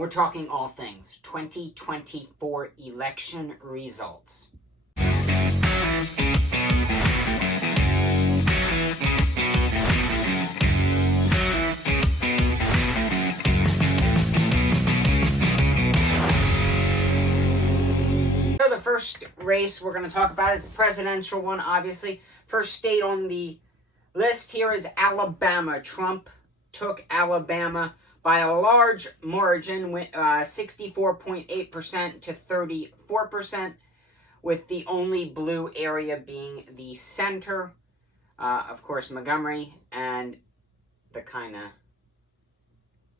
We're talking all things 2024 election results. So the first race we're going to talk about is the presidential one, obviously. First state on the list here is Alabama. Trump took Alabama by a large margin, 64.8% to 34%, with the only blue area being the center. Of course, Montgomery and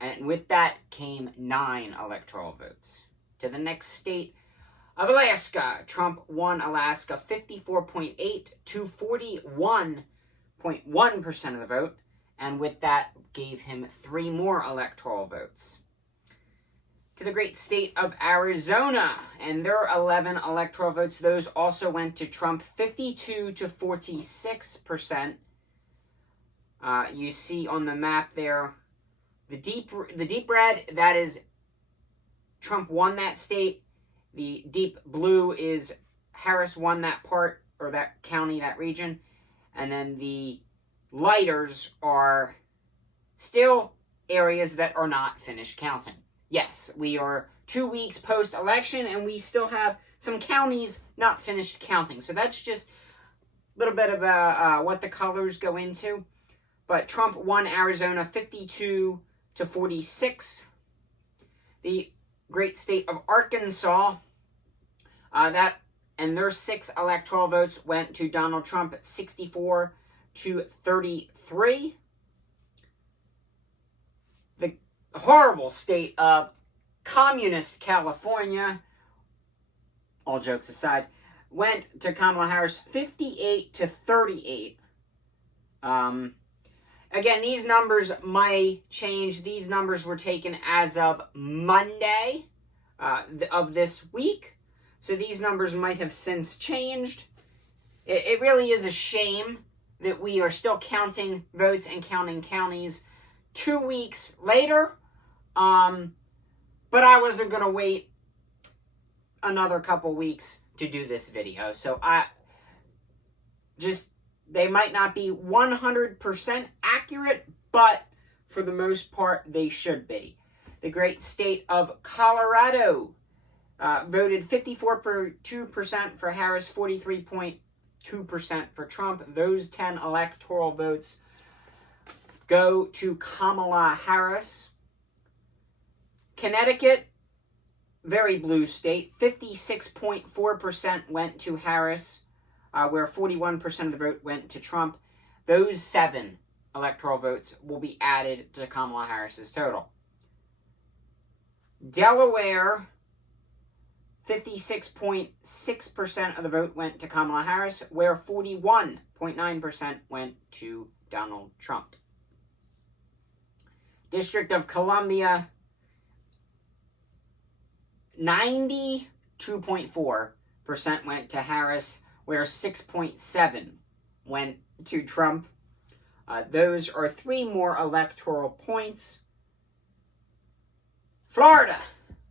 and with that came 9 electoral votes. To the next state of Alaska. Trump won Alaska 54.8 to 41.1% of the vote, and with that gave him 3 more electoral votes. To the great state of Arizona, and their 11 electoral votes, those also went to Trump, 52 to 46%. You see on the map there, the deep red, that is Trump won that state. The deep blue is Harris won that part, or that county, that region. And then the lighters are still areas that are not finished counting. Yes, we are 2 weeks post-election, and we still have some counties not finished counting. So that's just a little bit of what the colors go into. But Trump won Arizona 52 to 46. The great state of Arkansas, and their 6 electoral votes went to Donald Trump at 64 to 33. The horrible state of communist California, all jokes aside, went to Kamala Harris 58 to 38. Again, these numbers might change. These numbers were taken as of Monday of this week. So these numbers might have since changed. It really is a shame that we are still counting votes and counting counties 2 weeks later. But I wasn't going to wait another couple weeks to do this video. So they might not be 100% accurate, but for the most part, they should be. The great state of Colorado voted 54.2% for Harris, 43.2% for Trump. Those 10 electoral votes go to Kamala Harris. Connecticut, very blue state, 56.4% went to Harris, where 41% of the vote went to Trump. Those 7 electoral votes will be added to Kamala Harris's total. Delaware, 56.6% of the vote went to Kamala Harris, where 41.9% went to Donald Trump. District of Columbia, 92.4% went to Harris, where 6.7% went to Trump. Those are 3 more electoral points. Florida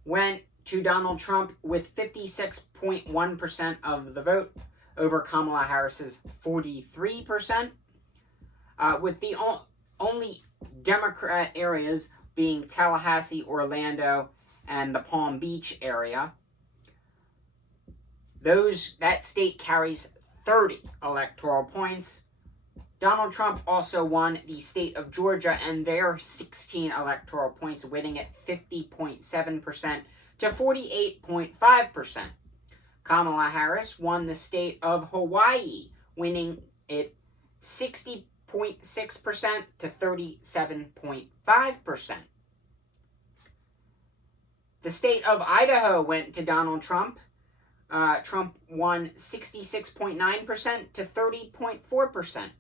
went to Donald Trump with 56.1% of the vote over Kamala Harris's 43%, with the only Democrat areas being Tallahassee, Orlando, and the Palm Beach area. That state carries 30 electoral points. Donald Trump also won the state of Georgia and their 16 electoral points, winning at 50.7% to 48.5%. Kamala Harris won the state of Hawaii, winning it 60.6% to 37.5%. The state of Idaho went to Donald Trump. Trump won 66.9% to 30.4%.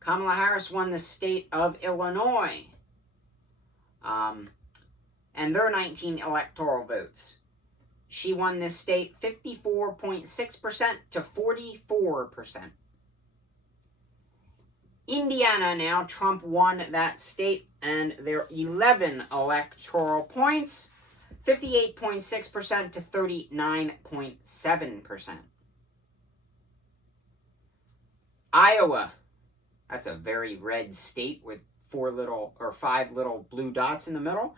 Kamala Harris won the state of Illinois, and their 19 electoral votes. She won this state 54.6% to 44%. Indiana now. Trump won that state, and there are 11 electoral points, 58.6% to 39.7%. Iowa, that's a very red state with 5 little blue dots in the middle.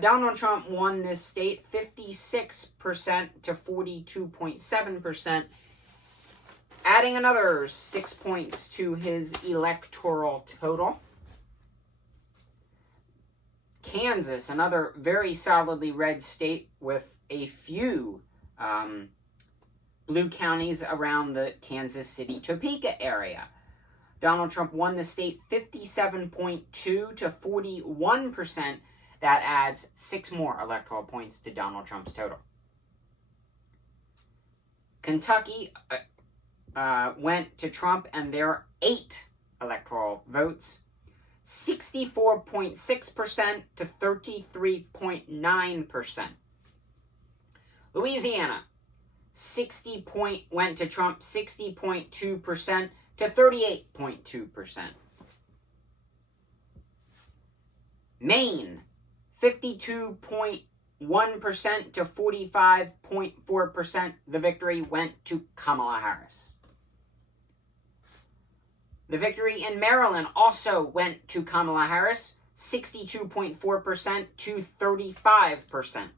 Donald Trump won this state 56% to 42.7%, adding another 6 points to his electoral total. Kansas, another very solidly red state with a few blue counties around the Kansas City, Topeka area. Donald Trump won the state 57.2 to 41%. That adds 6 more electoral points to Donald Trump's total. Kentucky went to Trump, and there are 8 electoral votes, 64.6% to 33.9%. Louisiana, went to Trump, 60.2% to 38.2%. Maine, 52.1% to 45.4%. The victory went to Kamala Harris. The victory in Maryland also went to Kamala Harris, 62.4% to 35%.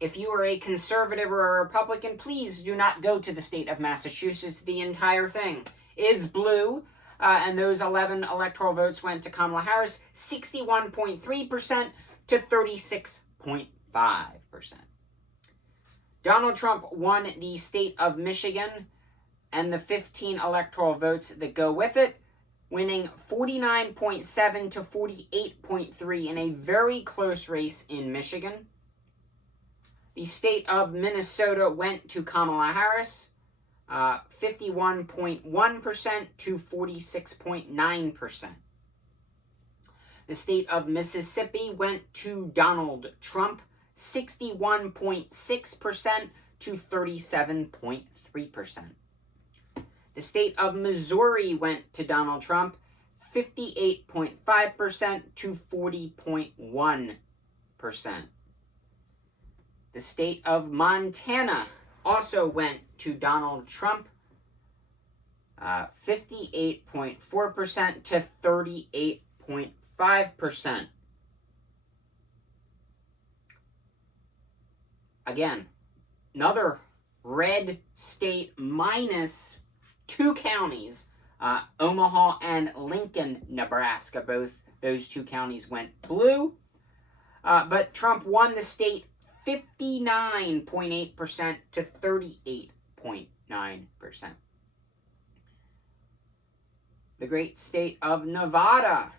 If you are a conservative or a Republican, please do not go to the state of Massachusetts. The entire thing is blue, and those 11 electoral votes went to Kamala Harris, 61.3% to 36.5%. Donald Trump won the state of Michigan and the 15 electoral votes that go with it, winning 49.7 to 48.3 in a very close race in Michigan. The state of Minnesota went to Kamala Harris, 51.1% to 46.9%. The state of Mississippi went to Donald Trump, 61.6% to 37.3%. The state of Missouri went to Donald Trump, 58.5% to 40.1%. The state of Montana also went to Donald Trump, 58.4% to 38.5%. Again, another red state minus 2 counties, Omaha and Lincoln, Nebraska. Both those 2 counties went blue. But Trump won the state 59.8% to 38.9%. The great state of Nevada.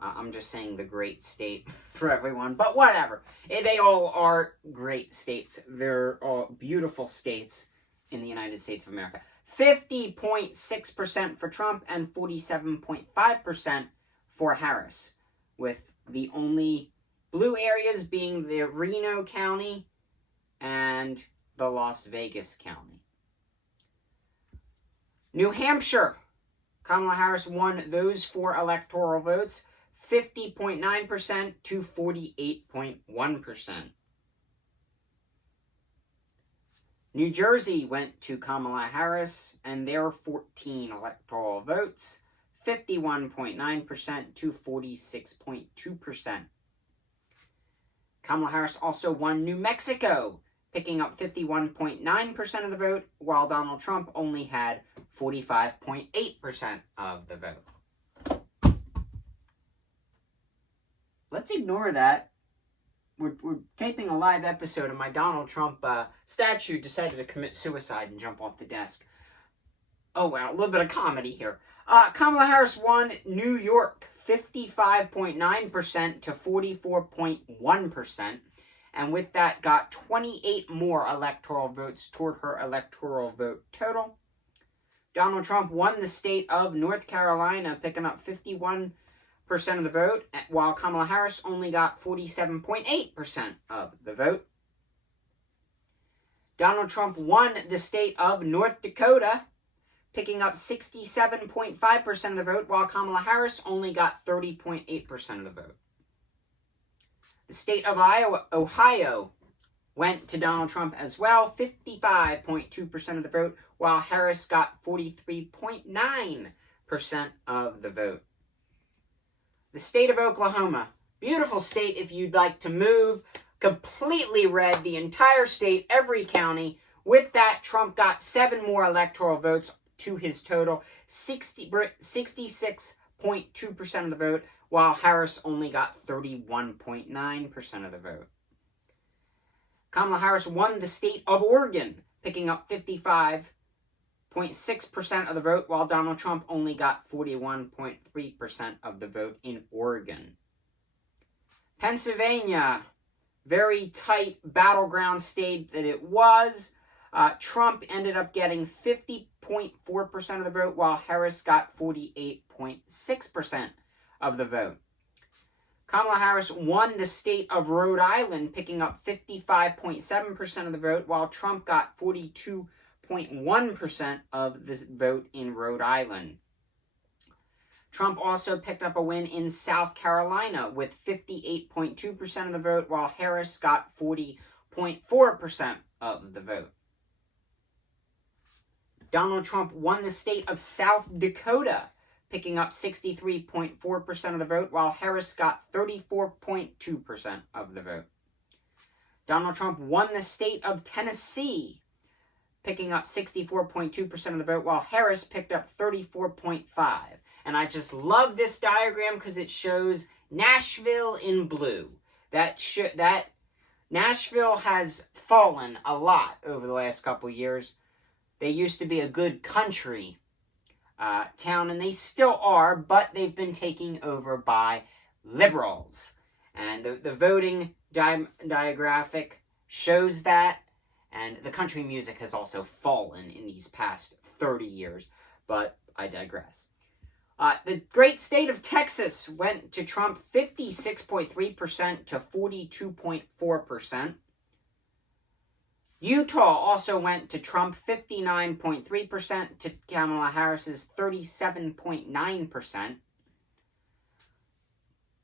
I'm just saying the great state for everyone, but whatever. They all are great states. They're all beautiful states in the United States of America. 50.6% for Trump and 47.5% for Harris, with the only blue areas being the Reno County and the Las Vegas County. New Hampshire. Kamala Harris won those 4 electoral votes, 50.9% to 48.1%. New Jersey went to Kamala Harris, and there were 14 electoral votes, 51.9% to 46.2%. Kamala Harris also won New Mexico, picking up 51.9% of the vote, while Donald Trump only had 45.8% of the vote. Let's ignore that. We're taping a live episode, and my Donald Trump statue decided to commit suicide and jump off the desk. Oh, well, a little bit of comedy here. Kamala Harris won New York, 55.9% to 44.1%, and with that got 28 more electoral votes toward her electoral vote total. Donald Trump won the state of North Carolina, picking up 51% of the vote, while Kamala Harris only got 47.8% of the vote. Donald Trump won the state of North Dakota, picking up 67.5% of the vote, while Kamala Harris only got 30.8% of the vote. The state of Ohio went to Donald Trump as well, 55.2% of the vote, while Harris got 43.9% of the vote. The state of Oklahoma, beautiful state if you'd like to move, completely red, the entire state, every county. With that, Trump got 7 more electoral votes to his total, 66.2% of the vote, while Harris only got 31.9% of the vote. Kamala Harris won the state of Oregon, picking up 55.6% of the vote, while Donald Trump only got 41.3% of the vote in Oregon. Pennsylvania, very tight battleground state that it was. Trump ended up getting 50.4% of the vote, while Harris got 48.6% of the vote. Kamala Harris won the state of Rhode Island, picking up 55.7% of the vote, while Trump got 42.1% of the vote in Rhode Island. Trump also picked up a win in South Carolina with 58.2% of the vote, while Harris got 40.4% of the vote. Donald Trump won the state of South Dakota, picking up 63.4% of the vote, while Harris got 34.2% of the vote. Donald Trump won the state of Tennessee, picking up 64.2% of the vote, while Harris picked up 34.5%. And I just love this diagram because it shows Nashville in blue. That Nashville has fallen a lot over the last couple years. They used to be a good country town, and they still are, but they've been taken over by liberals. And the voting diagraphic shows that, and the country music has also fallen in these past 30 years, but I digress. The great state of Texas went to Trump 56.3% to 42.4%. Utah also went to Trump 59.3% to Kamala Harris's 37.9%.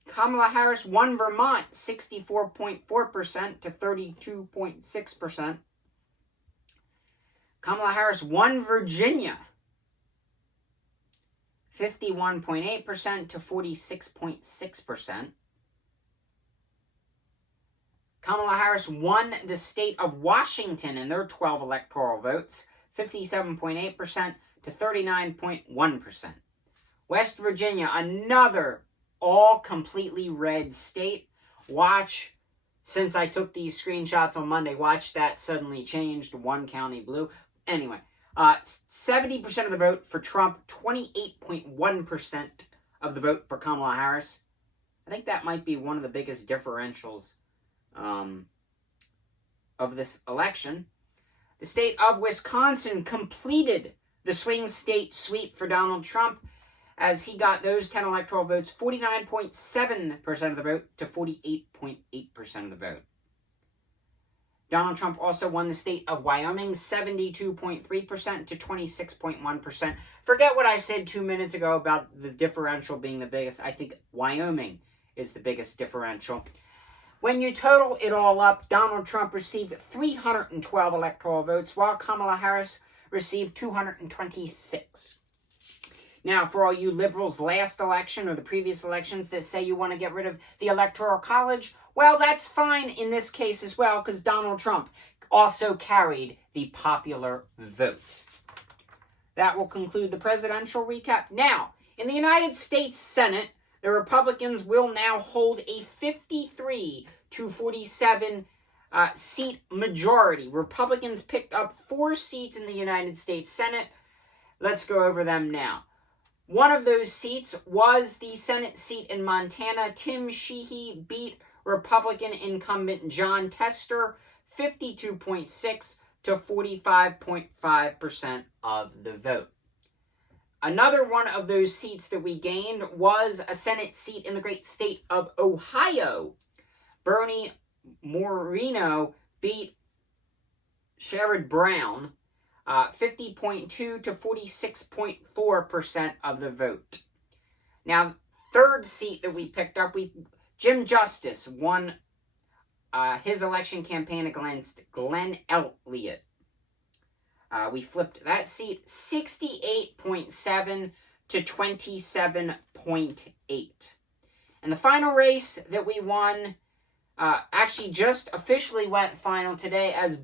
Kamala Harris won Vermont 64.4% to 32.6%. Kamala Harris won Virginia 51.8% to 46.6%. Kamala Harris won the state of Washington in their 12 electoral votes, 57.8% to 39.1%. West Virginia, another all completely red state. Watch, since I took these screenshots on Monday, watch that suddenly change to one county blue. Anyway, 70% of the vote for Trump, 28.1% of the vote for Kamala Harris. I think that might be one of the biggest differentials of this election. The state of Wisconsin completed the swing state sweep for Donald Trump as he got those 10 electoral votes, 49.7% of the vote to 48.8% of the vote. Donald Trump also won the state of Wyoming 72.3% to 26.1%. Forget what I said 2 minutes ago about the differential being the biggest. I think Wyoming is the biggest differential. When you total it all up, Donald Trump received 312 electoral votes, while Kamala Harris received 226. Now, for all you liberals last election or the previous elections that say you want to get rid of the Electoral College, well, that's fine in this case as well, because Donald Trump also carried the popular vote. That will conclude the presidential recap. Now, in the United States Senate, the Republicans will now hold a 53 to 47 seat majority. Republicans picked up 4 seats in the United States Senate. Let's go over them now. One of those seats was the Senate seat in Montana. Tim Sheehy beat Republican incumbent Jon Tester 52.6 to 45.5% of the vote. Another one of those seats that we gained was a Senate seat in the great state of Ohio. Bernie Moreno beat Sherrod Brown, 50.2 to 46.4% of the vote. Now, third seat that we picked up, Jim Justice won his election campaign against Glenn Elliott. We flipped that seat 68.7 to 27.8. And the final race that we won actually just officially went final today as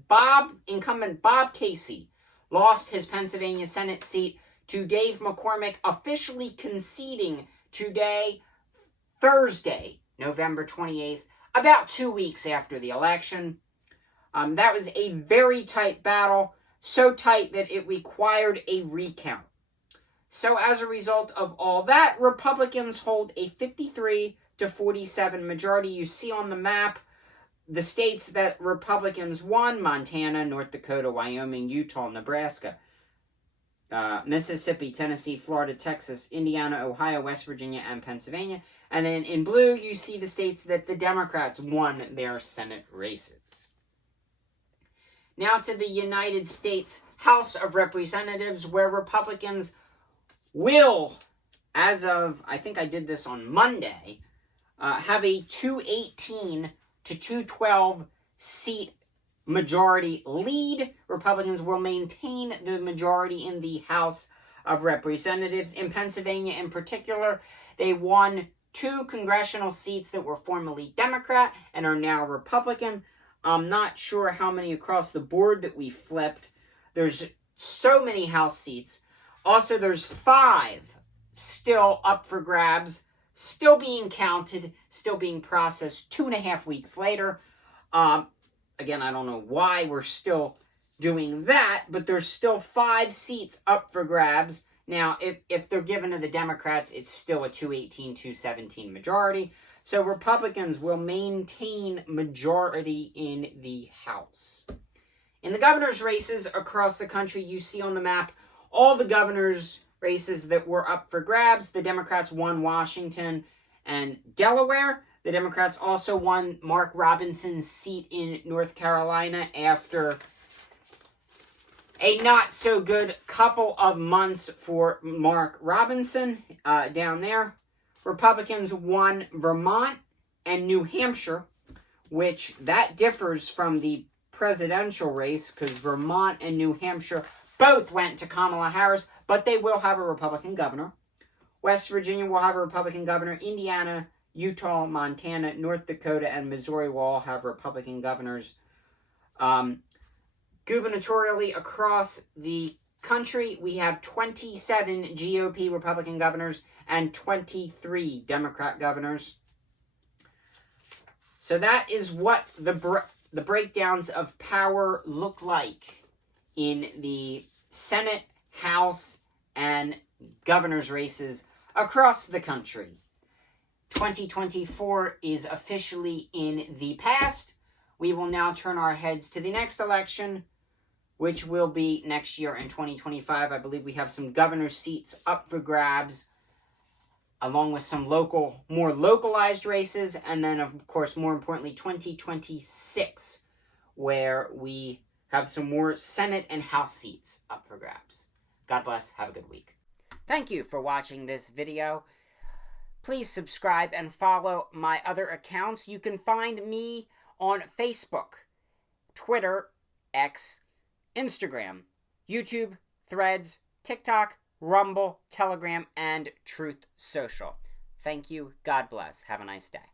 incumbent Bob Casey lost his Pennsylvania Senate seat to Dave McCormick, officially conceding today, Thursday, November 28th, about 2 weeks after the election. That was a very tight battle, so tight that it required a recount. So as a result of all that, Republicans hold a 53 to 47 majority. You see on the map the states that Republicans won: Montana, North Dakota, Wyoming, Utah, Nebraska, Mississippi, Tennessee, Florida, Texas, Indiana, Ohio, West Virginia, and Pennsylvania. And then in blue, you see the states that the Democrats won their Senate races. Now to the United States House of Representatives, where Republicans will, as of, I think I did this on Monday, have a 218 to 212 seat majority lead. Republicans will maintain the majority in the House of Representatives. In Pennsylvania in particular, they won 2 congressional seats that were formerly Democrat and are now Republican. I'm not sure how many across the board that we flipped. There's so many House seats. Also, there's 5 still up for grabs, still being counted, still being processed 2.5 weeks later. Again, I don't know why we're still doing that, but there's still 5 seats up for grabs. Now, if they're given to the Democrats, it's still a 218-217 majority. So Republicans will maintain majority in the House. In the governor's races across the country, you see on the map all the governor's races that were up for grabs. The Democrats won Washington and Delaware. The Democrats also won Mark Robinson's seat in North Carolina after a not-so-good couple of months for Mark Robinson down there. Republicans won Vermont and New Hampshire, which that differs from the presidential race because Vermont and New Hampshire both went to Kamala Harris, but they will have a Republican governor. West Virginia will have a Republican governor. Indiana, Utah, Montana, North Dakota, and Missouri will all have Republican governors. Gubernatorially across the country, we have 27 GOP Republican governors and 23 Democrat governors. So that is what the breakdowns of power look like in the Senate, House, and governor's races across the country. 2024 is officially in the past. We will now turn our heads to the next election, which will be next year in 2025. I believe we have some governor seats up for grabs, along with some more localized races, and then, of course, more importantly, 2026, where we have some more Senate and House seats up for grabs. God bless. Have a good week. Thank you for watching this video. Please subscribe and follow my other accounts. You can find me on Facebook, Twitter, X, Instagram, YouTube, Threads, TikTok, Rumble, Telegram, and Truth Social. Thank you. God bless. Have a nice day.